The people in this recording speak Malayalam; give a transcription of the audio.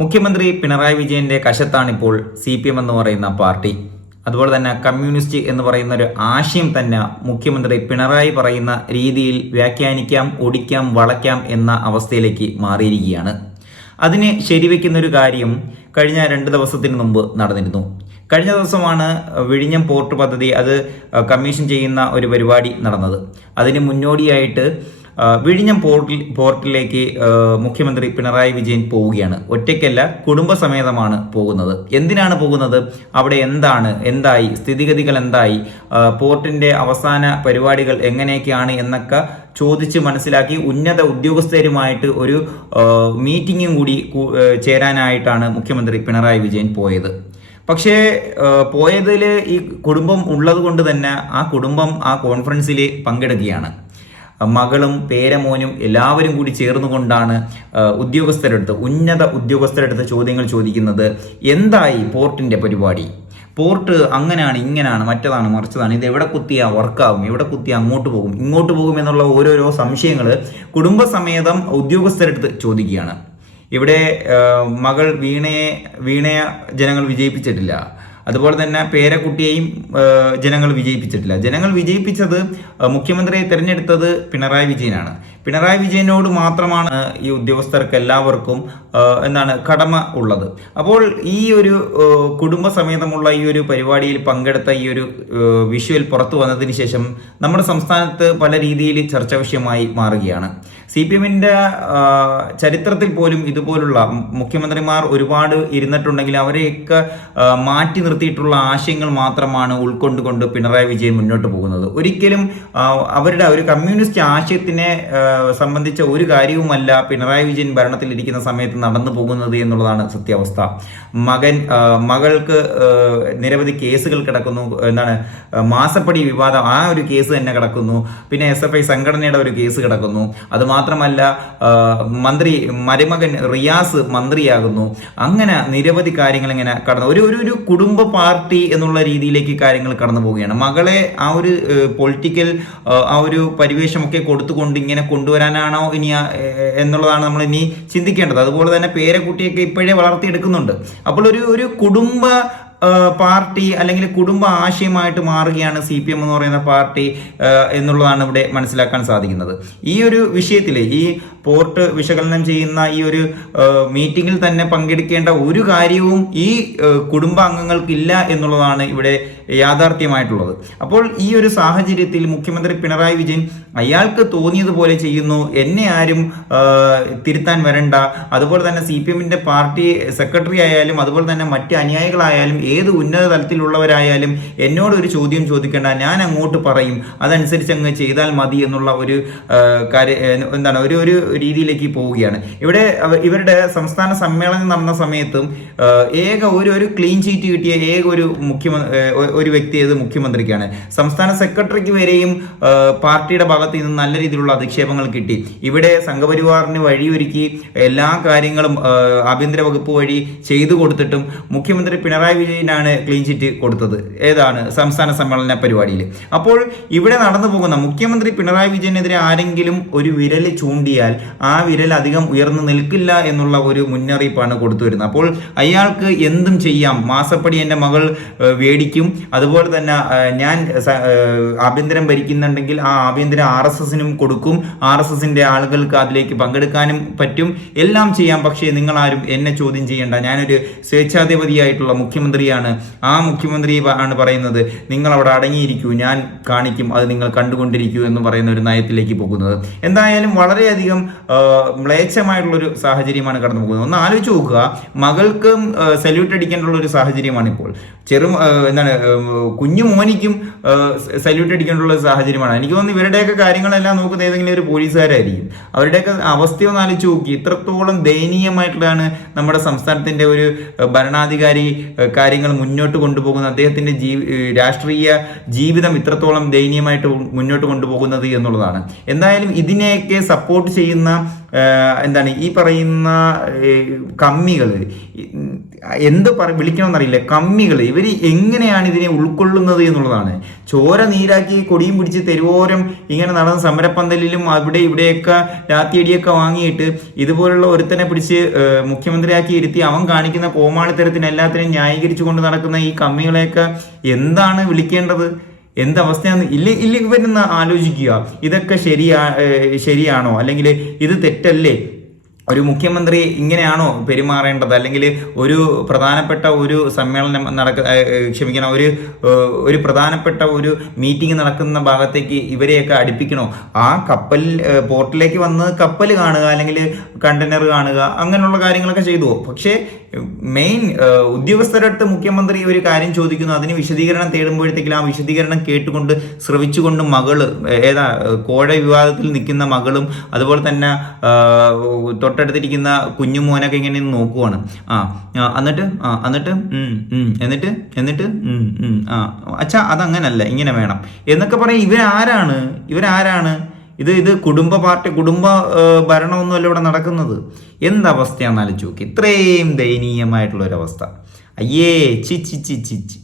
മുഖ്യമന്ത്രി പിണറായി വിജയന്റെ കശത്താണിപ്പോൾ സി പി എം എന്ന് പറയുന്ന പാർട്ടി. അതുപോലെ തന്നെ കമ്മ്യൂണിസ്റ്റ് എന്ന് പറയുന്ന ഒരു ആശയം തന്നെ മുഖ്യമന്ത്രി പിണറായി പറയുന്ന രീതിയിൽ വ്യാഖ്യാനിക്കാം ഒടിക്കാം വളയ്ക്കാം എന്ന അവസ്ഥയിലേക്ക് മാറിയിരിക്കുകയാണ്. അതിനെ ശരിവെക്കുന്ന ഒരു കാര്യം കഴിഞ്ഞ രണ്ട് ദിവസത്തിന് മുമ്പ് നടന്നിരുന്നു. കഴിഞ്ഞ ദിവസമാണ് വിഴിഞ്ഞം പോർട്ട് പദ്ധതി അത് കമ്മീഷൻ ചെയ്യുന്ന ഒരു പരിപാടി നടന്നത്. അതിന് മുന്നോടിയായിട്ട് വിഴിഞ്ഞം പോർട്ടിൽ പോർട്ടിലേക്ക് മുഖ്യമന്ത്രി പിണറായി വിജയൻ പോവുകയാണ്. ഒറ്റയ്ക്കല്ല കുടുംബസമേതമാണ് പോകുന്നത്. എന്തിനാണ് പോകുന്നത്? അവിടെ എന്താണ്? എന്തായി? സ്ഥിതിഗതികൾ എന്തായി? പോർട്ടിന്റെ അവസാന പരിപാടികൾ എങ്ങനെയൊക്കെയാണ് എന്നൊക്കെ ചോദിച്ച് മനസ്സിലാക്കി ഉന്നത ഉദ്യോഗസ്ഥരുമായിട്ട് ഒരു മീറ്റിങ്ങും കൂടി ചേരാനായിട്ടാണ് മുഖ്യമന്ത്രി പിണറായി വിജയൻ പോയത്. പക്ഷേ പോയതിൽ ഈ കുടുംബം ഉള്ളത് കൊണ്ട് തന്നെ ആ കുടുംബം ആ കോൺഫറൻസിൽ പങ്കെടുക്കുകയാണ്. മകളും പേരമോനും എല്ലാവരും കൂടി ചേർന്നുകൊണ്ടാണ് ഉദ്യോഗസ്ഥരുടെ അടുത്ത് ഉന്നത ഉദ്യോഗസ്ഥരെടുത്ത് ചോദ്യങ്ങൾ ചോദിക്കുന്നത്. എന്തായി പോർട്ടിന്റെ പരിപാടി? പോർട്ട് അങ്ങനെയാണ് ഇങ്ങനെയാണ് മറ്റതാണ് മറിച്ചതാണ് ഇത് എവിടെ കുത്തിയാ വർക്കാവും എവിടെ കുത്തിയാ അങ്ങോട്ട് പോകും ഇങ്ങോട്ട് പോകും എന്നുള്ള ഓരോരോ സംശയങ്ങൾ കുടുംബസമേതം ഉദ്യോഗസ്ഥരെടുത്ത് ചോദിക്കുകയാണ്. ഇവിടെ മകൾ വീണയെ വീണയ ജനങ്ങൾ വിജയിപ്പിച്ചിട്ടില്ല. അതുപോലെ തന്നെ പേരക്കുട്ടിയെയും ജനങ്ങൾ വിജയിപ്പിച്ചിട്ടില്ല. ജനങ്ങൾ വിജയിപ്പിച്ചത് മുഖ്യമന്ത്രിയെ തിരഞ്ഞെടുത്തത് പിണറായി വിജയനാണ്. പിണറായി വിജയനോട് മാത്രമാണ് ഈ ഉദ്യോഗസ്ഥർക്ക് എല്ലാവർക്കും എന്താണ് കടമ ഉള്ളത്. അപ്പോൾ ഈ ഒരു കുടുംബ കുടുംബസമേതമുള്ള ഈ ഒരു പരിപാടിയിൽ പങ്കെടുത്ത ഈ ഒരു വിഷ്വൽ പുറത്തു വന്നതിന് ശേഷം നമ്മുടെ സംസ്ഥാനത്ത് പല രീതിയിൽ ചർച്ചാ വിഷയമായി മാറുകയാണ്. സി പി എമ്മിന്റെ ചരിത്രത്തിൽ പോലും ഇതുപോലുള്ള മുഖ്യമന്ത്രിമാർ ഒരുപാട് ഇരുന്നിട്ടുണ്ടെങ്കിൽ അവരെയൊക്കെ മാറ്റി നിർത്തിയിട്ടുള്ള ആശയങ്ങൾ മാത്രമാണ് ഉൾക്കൊണ്ടുകൊണ്ട് പിണറായി വിജയൻ മുന്നോട്ട് പോകുന്നത്. ഒരിക്കലും അവരുടെ ഒരു കമ്മ്യൂണിസ്റ്റ് ആശയത്തിനെ സംബന്ധിച്ച ഒരു കാര്യവുമല്ല പിണറായി വിജയൻ ഭരണത്തിൽ ഇരിക്കുന്ന സമയത്ത് നടന്നു പോകുന്നത് എന്നുള്ളതാണ് സത്യാവസ്ഥ. മകൻ മകൾക്ക് നിരവധി കേസുകൾ കിടക്കുന്നു. എന്താണ് മാസപ്പടി വിവാദം ആ ഒരു കേസ് തന്നെ കിടക്കുന്നു. പിന്നെ എസ് എഫ് ഐ സംഘടനയുടെ ഒരു കേസ് കിടക്കുന്നു. അത് മാത്രമല്ല മന്ത്രി മരുമകൻ റിയാസ് മന്ത്രിയാകുന്നു. അങ്ങനെ നിരവധി കാര്യങ്ങൾ ഇങ്ങനെ കടന്നു. ഒരു ഒരു കുടുംബ പാർട്ടി എന്നുള്ള രീതിയിലേക്ക് കാര്യങ്ങൾ കടന്നു പോവുകയാണ്. മകളെ ആ ഒരു പൊളിറ്റിക്കൽ ആ ഒരു പരിവേഷമൊക്കെ കൊടുത്തുകൊണ്ട് ഇങ്ങനെ കൊണ്ടുവരാനാണോ ഇനി എന്നുള്ളതാണ് നമ്മൾ ഇനി ചിന്തിക്കേണ്ടത്. അതുപോലെ തന്നെ പേരക്കുട്ടിയൊക്കെ ഇപ്പോഴേ വളർത്തിയെടുക്കുന്നുണ്ട്. അപ്പോൾ ഒരു ഒരു കുടുംബ പാർട്ടി അല്ലെങ്കിൽ കുടുംബ ആശയമായിട്ട് മാറുകയാണ് സി പി എം എന്ന് പറയുന്ന പാർട്ടി എന്നുള്ളതാണ് ഇവിടെ മനസ്സിലാക്കാൻ സാധിക്കുന്നത്. ഈ ഒരു വിഷയത്തിൽ ഈ പോർട്ട് വിശകലനം ചെയ്യുന്ന ഈ ഒരു മീറ്റിംഗിൽ തന്നെ പങ്കെടുക്കേണ്ട ഒരു കാര്യവും ഈ കുടുംബാംഗങ്ങൾക്കില്ല എന്നുള്ളതാണ് ഇവിടെ യാഥാർത്ഥ്യമായിട്ടുള്ളത്. അപ്പോൾ ഈ ഒരു സാഹചര്യത്തിൽ മുഖ്യമന്ത്രി പിണറായി വിജയൻ അയാൾക്ക് തോന്നിയതുപോലെ ചെയ്യുന്നു എന്നെ ആരും തിരുത്താൻ വരണ്ട അതുപോലെ തന്നെ സി പി എമ്മിന്റെ പാർട്ടി സെക്രട്ടറി ആയാലും അതുപോലെ തന്നെ മറ്റ് അനുയായികളായാലും ഏത് ഉന്നത തലത്തിലുള്ളവരായാലും എന്നോട് ഒരു ചോദ്യം ചോദിക്കേണ്ട ഞാൻ അങ്ങോട്ട് പറയും. അതനുസരിച്ച് അങ്ങ് ചെയ്താൽ മതി എന്നുള്ള ഒരു കാര്യം എന്താണ് ഒരു ഒരു രീതിയിലേക്ക് പോവുകയാണ്. ഇവിടെ ഇവരുടെ സംസ്ഥാന സമ്മേളനം നടന്ന സമയത്തും ഏക ഒരു ഒരു ക്ലീൻ ചീറ്റ് കിട്ടിയ ഏക ഒരു മുഖ്യമന്ത്രി ഒരു വ്യക്തി ഏത് മുഖ്യമന്ത്രിക്കാണ്. സംസ്ഥാന സെക്രട്ടറിക്ക് വരെയും പാർട്ടിയുടെ ഭാഗത്ത് നിന്ന് നല്ല രീതിയിലുള്ള അധിക്ഷേപങ്ങൾ കിട്ടി. ഇവിടെ സംഘപരിവാറിന് വഴിയൊരുക്കി എല്ലാ കാര്യങ്ങളും ആഭ്യന്തര വകുപ്പ് വഴി ചെയ്തു കൊടുത്തിട്ടും മുഖ്യമന്ത്രി പിണറായി വിജയനാണ് ക്ലീൻ ചിറ്റ് കൊടുത്തത്. ഏതാണ്? സംസ്ഥാന സമ്മേളന പരിപാടിയിൽ അപ്പോൾ ഇവിടെ നടന്നു പോകുന്ന മുഖ്യമന്ത്രി പിണറായി വിജയനെതിരെ ആരെങ്കിലും ഒരു വിരൽ ചൂണ്ടിയാൽ ആ വിരൽ അധികം ഉയർന്നു നിൽക്കില്ല എന്നുള്ള ഒരു മുന്നറിയിപ്പാണ് കൊടുത്തു വരുന്നത്. അപ്പോൾ അയാൾക്ക് എന്തും ചെയ്യാം. മാസപ്പടി എന്റെ മകൾ വേടിക്കും. അതുപോലെ തന്നെ ഞാൻ ആഭ്യന്തരം ഭരിക്കുന്നുണ്ടെങ്കിൽ ആ ആഭ്യന്തര ആർ എസ് എസിനും കൊടുക്കും. ആർ എസ് എസിന്റെ ആളുകൾക്ക് അതിലേക്ക് പങ്കെടുക്കാനും പറ്റും. എല്ലാം ചെയ്യാം. പക്ഷേ നിങ്ങളാരും എന്നെ ചോദ്യം ചെയ്യേണ്ട. ഞാനൊരു സ്വേച്ഛാധിപതിയായിട്ടുള്ള മുഖ്യമന്ത്രിയാണ് ആ മുഖ്യമന്ത്രി ആണ് പറയുന്നത് നിങ്ങൾ അവിടെ അടങ്ങിയിരിക്കൂ ഞാൻ കാണിക്കും അത് നിങ്ങൾ കണ്ടുകൊണ്ടിരിക്കൂ എന്ന് പറയുന്ന ഒരു നയത്തിലേക്ക് പോകുന്നത്. എന്തായാലും വളരെയധികം മ്ലേച്ഛമായിട്ടുള്ള മ്ലേച്ഛമായിട്ടുള്ളൊരു സാഹചര്യമാണ് കടന്നു പോകുന്നത്. ഒന്ന് ആലോചിച്ച് നോക്കുക മകൾക്ക് സല്യൂട്ട് അടിക്കേണ്ടുള്ള ഒരു സാഹചര്യമാണ് ഇപ്പോൾ. ചെറു എന്താണ് കുഞ്ഞു മോനിക്കും സല്യൂട്ട് അടിക്കേണ്ടുള്ള ഒരു സാഹചര്യമാണ്. എനിക്ക് തോന്നുന്നു ഇവരുടെയൊക്കെ കാര്യങ്ങളെല്ലാം നോക്കുന്ന ഏതെങ്കിലും ഒരു പോലീസുകാരായിരിക്കും. അവരുടെയൊക്കെ അവസ്ഥ ഒന്ന് ആലോചിച്ച് നോക്കി. ഇത്രത്തോളം ദയനീയമായിട്ടുള്ളതാണ് നമ്മുടെ സംസ്ഥാനത്തിന്റെ ഒരു ഭരണാധികാരി ആ, കാര്യങ്ങൾ മുന്നോട്ട് കൊണ്ടുപോകുന്ന അദ്ദേഹത്തിന്റെ ജീ രാഷ്ട്രീയ ജീവിതം ഇത്രത്തോളം ദയനീയമായിട്ട് മുന്നോട്ട് കൊണ്ടുപോകുന്നത് എന്നുള്ളതാണ്. എന്തായാലും ഇതിനെയൊക്കെ സപ്പോർട്ട് ചെയ്യുന്ന എന്താണ് ഈ പറയുന്ന കമ്മികൾ എന്ത് പറ വിളിക്കണമെന്നറിയില്ല. കമ്മികൾ ഇവർ എങ്ങനെയാണ് ഇതിനെ ഉൾക്കൊള്ളുന്നത് എന്നുള്ളതാണ്. ചോര നീരാക്കി കൊടിയും പിടിച്ച് തെരുവോരം ഇങ്ങനെ നടന്ന സമരപ്പന്തലിലും അവിടെ ഇവിടെയൊക്കെ രാത്തിയടിയൊക്കെ വാങ്ങിയിട്ട് ഇതുപോലുള്ള ഒരുത്തനെ പിടിച്ച് മുഖ്യമന്ത്രിയാക്കി ഇരുത്തി അവൻ കാണിക്കുന്ന കോമാളിത്തരത്തിന് എല്ലാത്തിനെയും ന്യായീകരിച്ചു കൊണ്ട് നടക്കുന്ന ഈ കമ്മികളെയൊക്കെ എന്താണ് വിളിക്കേണ്ടത്? എന്തവസ്ഥയാണ്? ഇല്ല ഇല്ല ഇവരൊന്ന് ആലോചിക്കുക. ഇതൊക്കെ ശരിയാ ശരിയാണോ? അല്ലെങ്കിൽ ഇത് തെറ്റല്ലേ? ഒരു മുഖ്യമന്ത്രി ഇങ്ങനെയാണോ പെരുമാറേണ്ടത്? അല്ലെങ്കിൽ ഒരു പ്രധാനപ്പെട്ട ഒരു സമ്മേളനം നടക്ക ക്ഷമിക്കണം ഒരു ഒരു പ്രധാനപ്പെട്ട ഒരു മീറ്റിംഗ് നടക്കുന്ന ഭാഗത്തേക്ക് ഇവരെയൊക്കെ അടുപ്പിക്കണോ? ആ കപ്പൽ പോർട്ടിലേക്ക് വന്ന് കപ്പൽ കാണുക അല്ലെങ്കിൽ കണ്ടെയ്നർ കാണുക അങ്ങനെയുള്ള കാര്യങ്ങളൊക്കെ ചെയ്തു. പക്ഷേ മെയിൻ ഉദ്യോഗസ്ഥരുടെ അടുത്ത് മുഖ്യമന്ത്രി ഒരു കാര്യം ചോദിക്കുന്നു. അതിന് വിശദീകരണം തേടുമ്പോഴത്തേക്കും ആ വിശദീകരണം കേട്ടുകൊണ്ട് ശ്രവിച്ചുകൊണ്ട് മകൾ ഏതാ കോഴ വിവാദത്തിൽ നിൽക്കുന്ന മകളും അതുപോലെ തന്നെ ആ, തൊട്ടടുത്തിരിക്കുന്ന കുഞ്ഞുമോനൊക്കെ ഇങ്ങനെ നിന്ന് നോക്കുവാണ്. ആ എന്നിട്ട് ആ എന്നിട്ട് എന്നിട്ട് എന്നിട്ട് ആ അച്ഛാ അതങ്ങനല്ല ഇങ്ങനെ വേണം. എന്നൊക്കെ പറയും ഇവരാരാണ്? ഇവരാരാണ്? ഇത് ഇത് കുടുംബ പാർട്ടി കുടുംബ ഭരണമൊന്നും അല്ല ഇവിടെ നടക്കുന്നത്. എന്തവസ്ഥയാണെന്ന് ആലോചിച്ച് ഇത്രയും ദയനീയമായിട്ടുള്ള ഒരവസ്ഥ അയ്യേ ചി ചി ചി ചി ചി.